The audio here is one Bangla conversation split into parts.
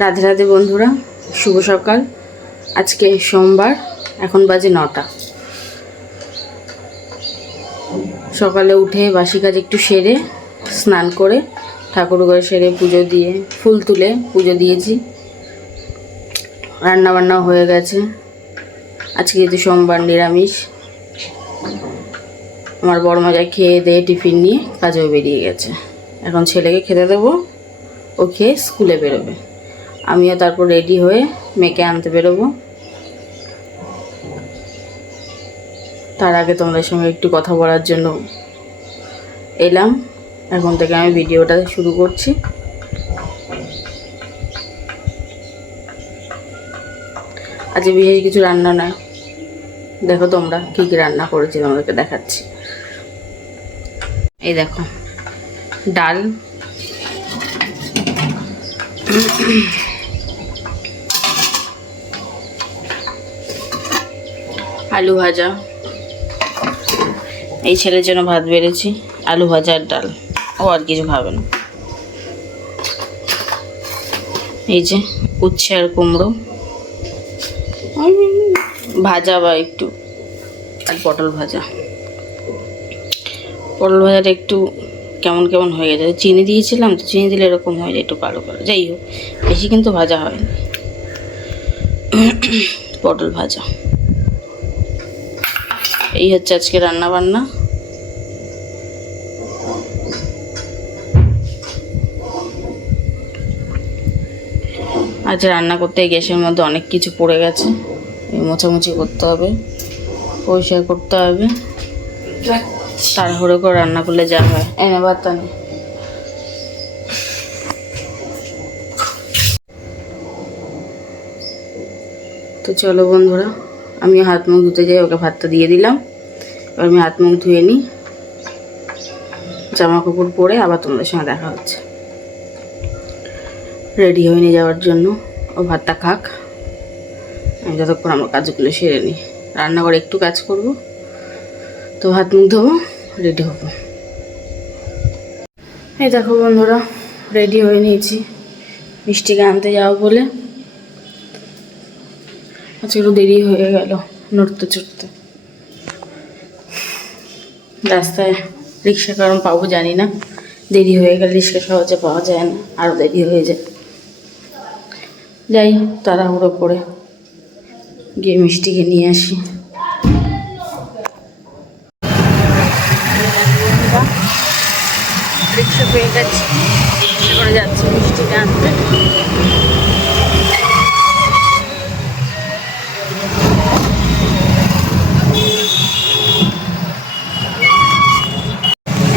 রাধে রাধে বন্ধুরা, শুভ সকাল। আজকে সোমবার, এখন বাজে 9টা। সকালে উঠে বাসি কাজ একটু সেরে স্নান করে ঠাকুর ঘরে সেরে পুজো দিয়ে ফুল তুলে পুজো দিয়েছি। রান্না বান্না হয়ে গেছে। আজকে যেহেতু সোমবার নিরামিষ। আমার বড় মজা খেয়ে দিয়ে টিফিন নিয়ে কাজেও বেরিয়ে গেছে। এখন ছেলেকে খেতে দেবো, ও খেয়ে স্কুলে বেরোবে। আমিও তারপর রেডি হয়ে মেয়েকে আনতে বেরোবো। তার আগে তোমাদের সঙ্গে একটু কথা বলার জন্য এলাম। এখন থেকে আমি ভিডিওটা শুরু করছি। আজকে বিশেষ কিছু রান্না নয়, দেখো তোমরা কী কী রান্না করেছি তোমাদেরকে দেখাচ্ছি। এই দেখো, ডাল, আলু ভাজা, এই ছেলের জন্য ভাত বেড়েছি, আলু ভাজা আর ডাল, ও আর কিছু খাবে না। এই যে উচ্ছে আর কুমড়ো ভাজা বা একটু, আর পটল ভাজা। পটল ভাজাটা একটু কেমন কেমন হয়ে গেছে, চিনি দিয়েছিলাম তো, চিনি দিলে এরকম হয়ে যায় একটু কালো কালো। যাই হোক, বেশি কিন্তু ভাজা হয়নি। পটল ভাজা, এই হচ্ছে আজকে রান্না বান্না। আজ রান্না করতে গ্যাসের মধ্যে অনেক কিছু পড়ে গেছে, মোছামুছি করতে হবে, পরিষ্কার করতে হবে। তাড়াহুড়ো করে রান্না করলে যা হয়। এনে বার্তা নেই। তো চলো বন্ধুরা, আমি হাত মুখ ধুতে যাই, ওকে ভাতটা দিয়ে দিলাম। এবার আমি হাত মুখ ধুয়ে নিই, জামা কাপড় পরে আবার তোমাদের সঙ্গে দেখা হচ্ছে। রেডি হয়ে নিয়ে যাওয়ার জন্য। ও ভাতটা খাক, আমি যতক্ষণ আমার কাজগুলো সেরে নিই। রান্নাঘরে একটু কাজ করব, তো হাত মুখ ধোবো, রেডি হবো। এই দেখো বন্ধুরা, রেডি হয়ে নিয়েছি মিষ্টিকে আনতে যাবো বলে। আজকে একটু দেরি হয়ে গেল নড়তে চড়তে। রাস্তায় রিক্সা কারণ পাবো জানি না, দেরি হয়ে গেলে রিক্সা সহজে পাওয়া যায় না, আরও দেরি হয়ে যায়। যাই তাড়াহুড়ো করে গিয়ে মিষ্টিকে নিয়ে আসি। রিক্সা পেয়ে গেছি, রিক্সা করে যাচ্ছি মিষ্টিকে আনতে।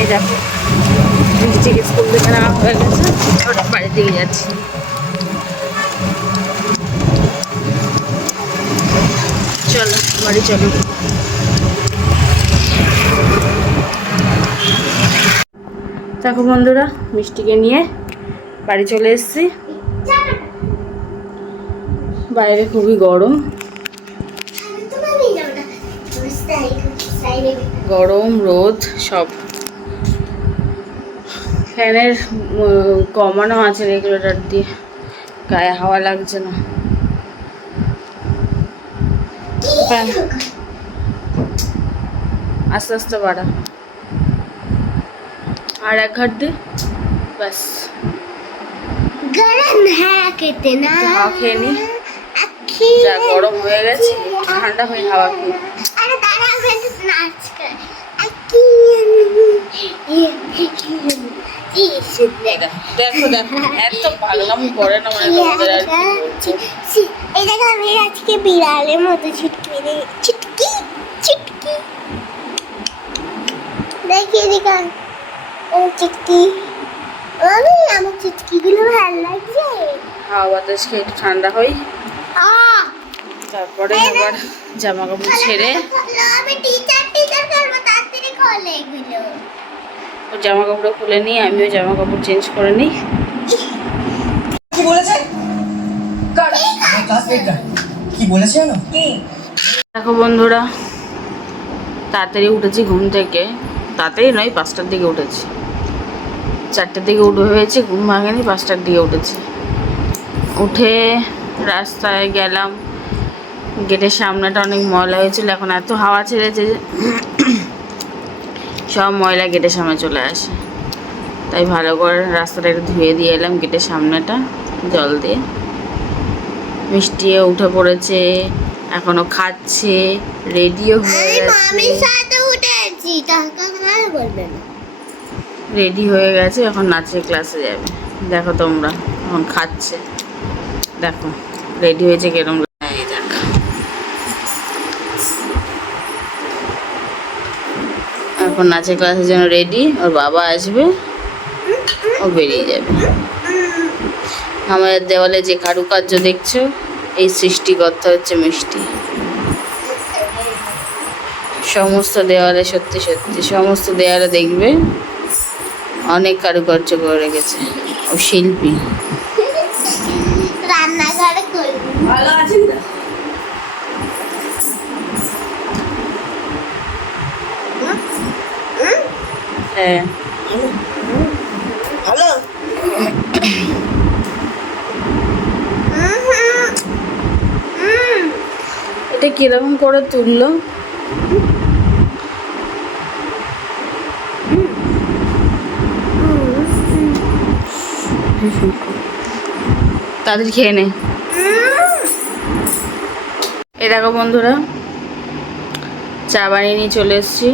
এই দেখো, মিষ্টিকে স্কুল থেকে নেওয়া হয়ে গেছে, ওটা বাড়ির দিকে যাচ্ছি। চলো বাড়ি চলো। দেখো বন্ধুরা, মিষ্টিকে নিয়ে বাড়ি চলে এসেছি। বাইরে খুবই গরম, গরম রোদ সব। ফ্যানের কমানো আছে রেগুলেটর দিয়ে, গায়ে হাওয়া লাগছে না। আস্তে আস্তে বাড়া, আর এক ঘাট দে ব্যাস। গরম হ্যাঁ কেটে না হাওয়া খেয়ে নি, যা গরম হয়ে গেছে, ঠান্ডা হয়ে হাওয়া খেয়ে। আরে দাঁড়া, আমি নাচ কর। দেখো দেখো, এত পাগলাম করে না, মানে তোমাদের আর কি বলছি। এই দেখো, আমি আজকে বিড়ালের মতো ছুটকি মেরে, ছুটকি ছুটকি দেখিয়ে দিকা। ও ছুটকি, আমি আমার ছুটকিগুলো ভালো লাগছে। হাওয়া বাতাস খেয়ে একটু ঠান্ডা হই, তারপরে আবার জামা কাপড় ছেড়ে। আমি টিচার করবো, তাড়াতাড়ি খোলে এগুলো। ও জামা কাপড় খুলে নিই, আমিও জামা কাপড় চেঞ্জ করে নিই। কি বলেছে? কি বলেছে জানো? কি? দেখো বন্ধুরা, তাড়াতাড়ি উঠেছি ঘুম থেকে। তাড়াতাড়ি নয়, 5টার দিকে উঠেছি। 4টার দিকে উঠে হয়েছে, ঘুম ভাঙেনি, 5টার দিকে উঠেছি। উঠে রাস্তায় গেলাম, গেটের সামনেটা অনেক ময়লা হয়েছিল, এখন এত হাওয়া ছেড়েছে যে সব ময়লা গেটের সামনে চলে আসে, তাই ভালো করে রাস্তাটা একটু ধুয়ে দিয়ে এলাম, গেটের সামনেটা জল দিয়ে। মিষ্টিও উঠে পড়েছে, এখনো খাচ্ছে, রেডিও হয়ে রেডি হয়ে গেছে, এখন নাচের ক্লাসে যাবে। দেখো তোমরা, এখন খাচ্ছে, দেখো রেডি হয়েছে কেরম। এই দেখো, এখন নাচের ক্লাসের জন্য রেডি, ওর বাবা আসবে, ও বেরিয়ে যাবে। আমাদের দেওয়ালে যে কারুকার্য দেখছো, এই সৃষ্টিকর্তা হচ্ছে মিষ্টি। সমস্ত দেওয়ালে, সত্যি সত্যি সমস্ত দেওয়ালে দেখবে অনেক কারুকার্য করে রেখেছে, ও শিল্পী। রান্নাঘরে করবি ভালো আছেন না? হ্যাঁ, ভালো। এটা কিরকম করে তুললো? তাদের খেয়ে নে। এ দেখো বন্ধুরা, চা বানিয়ে নিয়ে চলে এসেছি।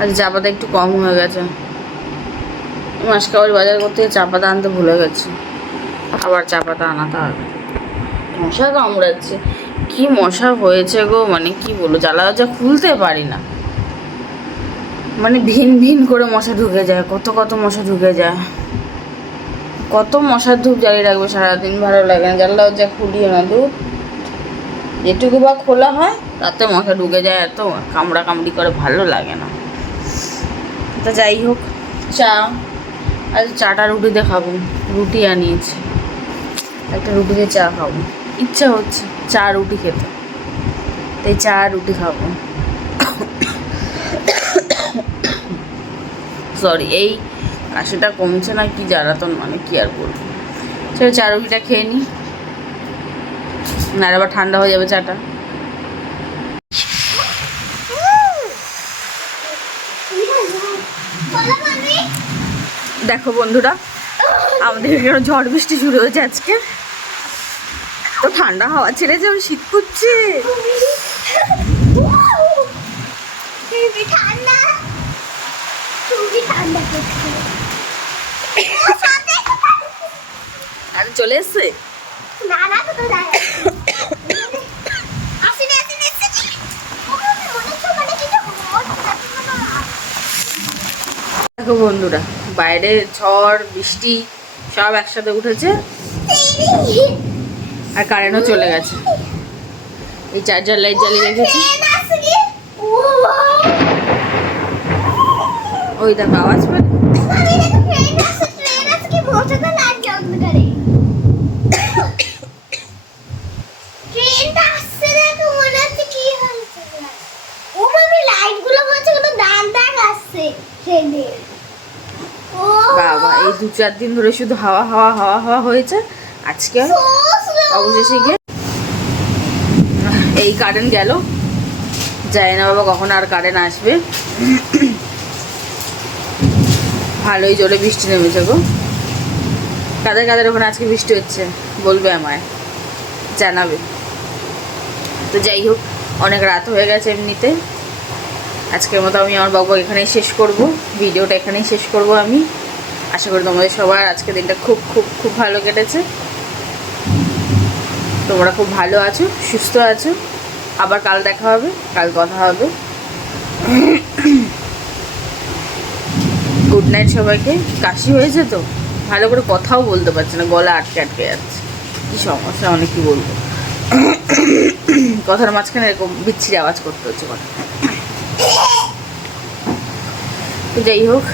আজ চা পাতা একটু কম হয়ে গেছে, মাসকাবাড়ি বাজার করতে চা পাতা আনতে ভুলে গেছি, আবার চা পাতা আনাতে হবে। মশা কামড়াচ্ছে, কি মশা হয়েছে গো, মানে কি বলবো, জ্বালা দরজা খুলতে পারি না, মানে ভিন ভিন করে মশা ঢুকে যায়, কত কত মশা ঢুকে যায়, কত মশার ধূপ জ্বালিয়ে রাখবে সারাদিন, ভালো লাগে না। জানলা দরজা খুলিও না, ধূপ যেটুকু বা খোলা হয় তাতে মশা ঢুকে যায়, এত কামড়া কামড়ি করে, ভালো লাগে না। তা যাই হোক, চা, আজ চাটা রুটি দিয়ে খাবো, রুটি আনিয়েছি, একটা রুটি দিয়ে চা খাবো, ইচ্ছা হচ্ছে চা রুটি খেতে, তাই চা রুটি খাবো। সরি, এই কাশিটা কমছে না, কি জ্বালাতন, মানে কি আর বলবো। চলো চা রুটিটা খেয়ে নিই, না আবার ঠান্ডা হয়ে যাবে চাটা। দেখো বন্ধুরা, আমাদের এখানে ঝড় বৃষ্টি শুরু হয়েছে আজকে, তো ঠান্ডা হাওয়া ছেড়েছে, শীত করছে। আর চলে এসছে, দেখো বন্ধুরা, বাইরে ঝড় বৃষ্টি সব একসাথে উঠেছে, আর কারেন্টও চলে গেছে। এই চার্জার লাইট জ্বালিয়ে রেখেছি, ওই দেখো আওয়াজ পেলে, বাবা এই 2-4 দিন ধরে শুধু হাওয়া হাওয়া হাওয়া হাওয়া হয়েছে, আজকে অবশেষে গিয়ে এই কারেন্ট গেল, যায় না বাবা কখন আর কারেন্ট আসবে। ভালোই জোরে বৃষ্টি নেমেছে গো। কাদের কাদের ওখানে আজকে বৃষ্টি হচ্ছে বলবে, আমায় জানাবে। তো যাই হোক, অনেক রাত হয়ে গেছে এমনিতে, আজকের মতো আমি আমার বাবু এখানেই শেষ করব, ভিডিওটা এখানেই শেষ করব আমি। আশা করি তোমাদের সবার আজকের দিনটা খুব খুব খুব ভালো কেটেছে, তোমরা খুব ভালো আছো, সুস্থ আছো। আবার কাল দেখা হবে, কাল কথা হবে। গুড নাইট সবাইকে। কাশি হয়েছে তো, ভালো করে কথাও বলতে পারছে না, গলা আটকে আটকে যাচ্ছে, কী সমস্যা, অনেক কী বলবো, কথার মাঝখানে এরকম বিচ্ছিরি আওয়াজ করতে হচ্ছে কথা। তো যাই হোক,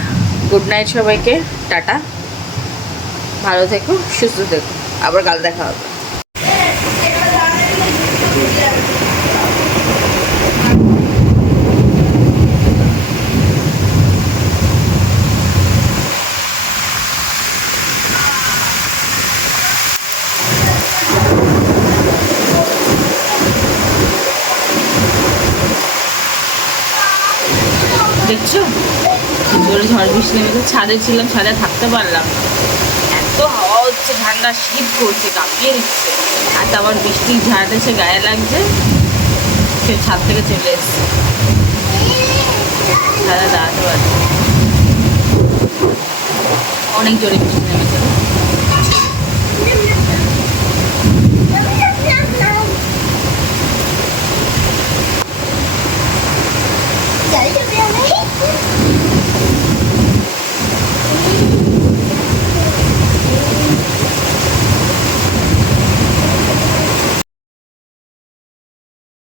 গুড নাইট সবাইকে, টাটা, ভালো থেকো, সুস্থ থেকো, আবার কাল দেখা হবে। দেখছো জোরে ঝড় বৃষ্টি নেমেছে। ছাদে ছিলাম, ছাদে থাকতে পারলাম না, এত হাওয়া হচ্ছে, ঠান্ডা শীত করছে, কাঁপিয়ে দিচ্ছে। আর তারপর বৃষ্টির ঝাড় এসে গায়ে লাগছে, সে ছাদ থেকে চলে এসছে, ছাদে দাঁড়াতে পারছে না। অনেক জোরে বৃষ্টি নেমেছে।